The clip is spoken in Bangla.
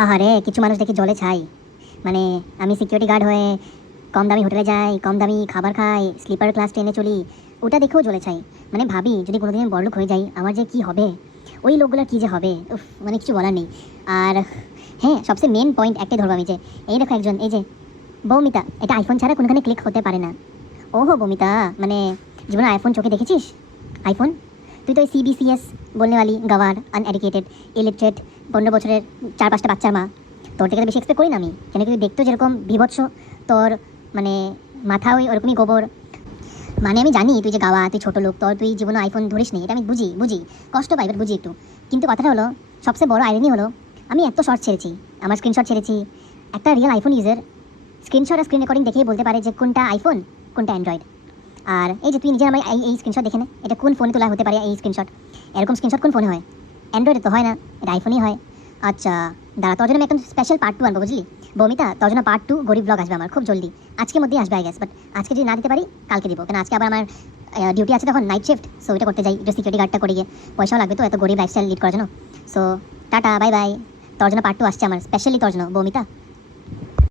আহারে, কিছু মানুষ দেখি জলে ছাই। মানে আমি সিকিউরিটি গার্ড হয়ে কম দামি হোটেলে যাই, কম দামি খাবার খাই, স্লিপার ক্লাস ট্রেনে চলি, ওটা দেখেও জ্বলে ছাই। মানে ভাবি যদি কোনোদিন আমি বড়লোক হয়ে যাই আমার যে কি হবে, ওই লোকগুলোর কি যে হবে, উফ, মানে কিছু বলার নেই। আর হ্যাঁ, সবচেয়ে মেন পয়েন্ট একটাই ধরবো আমি, যে এই দেখো একজন, এই যে বৌমিতা, এটা আইফোন ছাড়া কোনোখানে ক্লিক হতে পারে না। ওহো বৌমিতা, মানে জীবনে আইফোন চোখে দেখেছিস? আইফোন? তুই তো ওই সিবিসিএস বলনেওয়ালি গাওয়ার, আনএডুকেটেড, ইলিটারেট, 15 বছরের 4-5টা বাচ্চার মা। তোর থেকে তো বেশি এক্সপেক্ট করি না আমি, কেন তুই দেখতো যেরকম বিভৎস, তোর মানে মাথা ওই ওরকমই গোবর। মানে আমি জানি তুই যে গাওয়া, তুই ছোটো লোক, তুই জীবনে আইফোন ধরিস নি, এটা আমি বুঝি বুঝি, কষ্ট পাই, বাট বুঝি একটু। কিন্তু কথাটা হলো, সবচেয়ে বড় আইরনি হলো, আমি এত শর্ট ছেড়েছি, আমার স্ক্রিনশট ছেড়েছি। একটা রিয়েল আইফোন ইউজার স্ক্রিনশট আর স্ক্রিন রেকর্ডিং দেখেই বলতে পারে যে কোনটা আইফোন, কোনটা অ্যান্ড্রয়েড। আর এই যে তুই নিজের আমার এই স্ক্রিনশট দেখে নে, এটা কোন ফোনে তোলা হতে পারে এই স্ক্রিনশট? এরকম স্ক্রিনশট কোন ফোনে হয়? অ্যান্ড্রয়েডে তো হয় না, এটা আইফোনেই হয়। আচ্ছা, দাঁড়া, তোর জন্য আমি একদম স্পেশাল পার্ট 2 আনবো, বুঝলি বৌমিতা? তোর জন্য পার্ট 2 গরিব ব্লগ আসবে আমার খুব জলদি, আজকের মধ্যেই আসবে আই গেস। বাট আজকে যদি না দিতে পারি কালকে দিব, কারণ আজকে আবার আমার ডিউটি আছে, তখন নাইট শিফট, সো ওইটা করতে যাই, একটু সিকিউরিটি গার্ডটা করে গিয়ে পয়সাও লাগবে তো এত গরিব লাইফস্টাইল লিড করার জন্য। So tata, bye bye. তোর জন্য পার্ট 2 আসছে আমার, স্পেশালি তোর জন্য বৌমিতা।